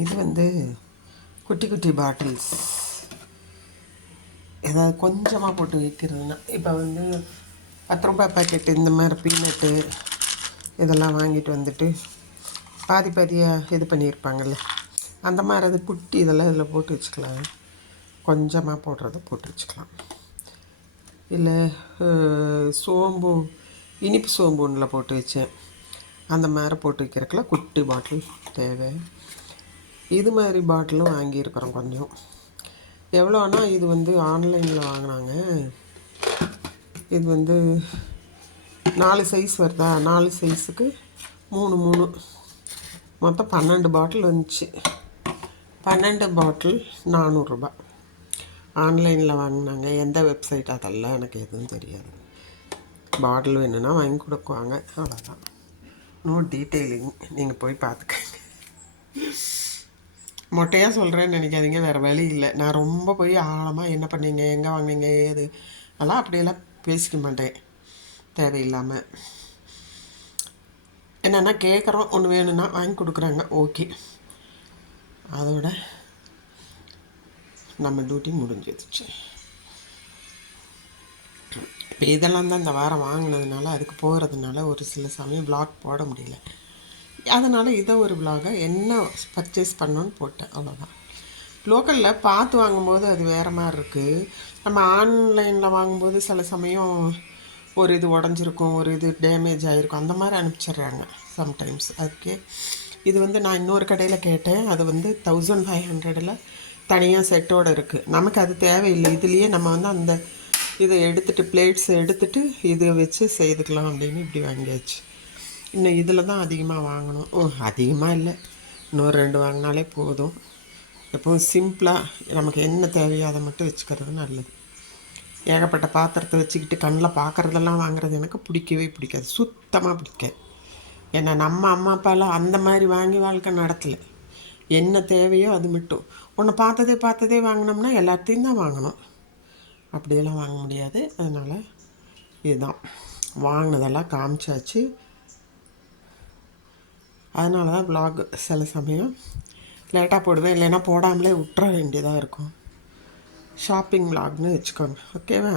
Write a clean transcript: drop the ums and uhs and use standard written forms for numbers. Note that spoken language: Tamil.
இது வந்து குட்டி குட்டி பாட்டில்ஸ், ஏதாவது கொஞ்சமாக போட்டு வைக்கிறதுனா, இப்போ வந்து 10 ரூபாய் பாக்கெட்டு இந்த மாதிரி பீனட்டு இதெல்லாம் வாங்கிட்டு வந்துட்டு பாதி பாதியாக இது பண்ணியிருப்பாங்கள்ல, அந்த மாதிரி அது குட்டி இதெல்லாம் இதில் போட்டு வச்சுக்கலாம். கொஞ்சமாக போடுறத போட்டு வச்சுக்கலாம். இல்லை சோம்பு, இனிப்பு சோம்பு ஒன்றில் போட்டு வச்சேன், அந்த மாதிரி போட்டு வைக்கிறதுக்குலாம் குட்டி பாட்டில் தேவை. இது மாதிரி பாட்டிலும் வாங்கியிருக்கிறோம் கொஞ்சம். எவ்வளோனா இது வந்து ஆன்லைனில் வாங்கினாங்க. இது வந்து 4 சைஸ் வருதா, 4 சைஸுக்கு 3 மொத்தம் 12 பாட்டில் வந்துச்சு. 12 பாட்டில் 400 ரூபா. ஆன்லைனில் வாங்கினாங்க. எந்த வெப்சைட் அதெல்லாம் எனக்கு எதுவும் தெரியாது. பாட்டில் வேணும்னா வாங்கி கொடுக்குவாங்க, அவ்வளோதான். நோ டீட்டெயிலிங், நீங்கள் போய் பார்த்துக்கங்க. மொட்டையாக சொல்கிறேன்னு நினைக்காதீங்க, வேறு வழி இல்லை. நான் ரொம்ப போய் ஆழமாக என்ன பண்ணீங்க, எங்கே வாங்கினீங்க, ஏது அதெல்லாம் அப்படியெல்லாம் பேசிக்க மாட்டேன் தேவையில்லாமல். என்னென்னா கேட்குறோம், ஒன்று வேணும்னா வாங்கி கொடுக்குறாங்க, ஓகே, அதோட நம்ம டியூட்டி முடிஞ்சிடுச்சு. இப்போ இதெல்லாம் தான் இந்த வாரம் வாங்கினதுனால, அதுக்கு போகிறதுனால ஒரு சில சமயம் விளாக் போட முடியல. அதனால் இதை ஒரு விளாகை என்ன பர்ச்சேஸ் பண்ணோன்னு போட்டேன், அவ்வளோதான். லோக்கலில் பார்த்து வாங்கும்போது அது வேறு மாதிரி இருக்குது. நம்ம ஆன்லைனில் வாங்கும்போது சில சமயம் ஒரு இது உடஞ்சிருக்கும், ஒரு இது டேமேஜ் ஆகிருக்கும், அந்த மாதிரி அனுப்பிச்சிட்றாங்க சம்டைம்ஸ். அதுக்கே இது வந்து நான் இன்னொரு கடையில் கேட்டேன், அது வந்து 1500 தனியாக செட்டோடு இருக்குது. நமக்கு அது தேவையில்லை. இதுலேயே நம்ம வந்து அந்த இதை எடுத்துகிட்டு பிளேட்ஸ் எடுத்துகிட்டு இதை வச்சு செய்துக்கலாம் அப்படின்னு இப்படி வாங்கியாச்சு. இன்னும் இதில் தான் அதிகமாக வாங்கணும். அதிகமாக இல்லை, இன்னொரு 2 வாங்கினாலே போதும். எப்போவும் சிம்பிளாக நமக்கு என்ன தேவையோ அதை மட்டும் வச்சுக்கிறது நல்லது. ஏகப்பட்ட பாத்திரத்தை வச்சுக்கிட்டு கண்ணில் பார்க்குறதெல்லாம் வாங்குறது எனக்கு பிடிக்கவே பிடிக்காது, சுத்தமாக பிடிக்காது. ஏன்னா நம்ம அம்மா அப்பாலாம் அந்த மாதிரி வாங்கி வாழ்க்கை நடத்தலை. என்ன தேவையோ அது மட்டும். ஒன்று பார்த்ததே வாங்கினோம்னா எல்லாத்தையும் தான் வாங்கணும், அப்படியெல்லாம் வாங்க முடியாது. அதனால் இதுதான் வாங்கினதெல்லாம் காமிச்சாச்சு. அதனால தான் வ்ளாக் சில சமயம் லேட்டாக போடுவேன், இல்லைன்னா போடாமலே விட்டுற வேண்டியதாக இருக்கும். ஷாப்பிங் வ்ளாக்னு வச்சுக்கோங்க, ஓகேவா?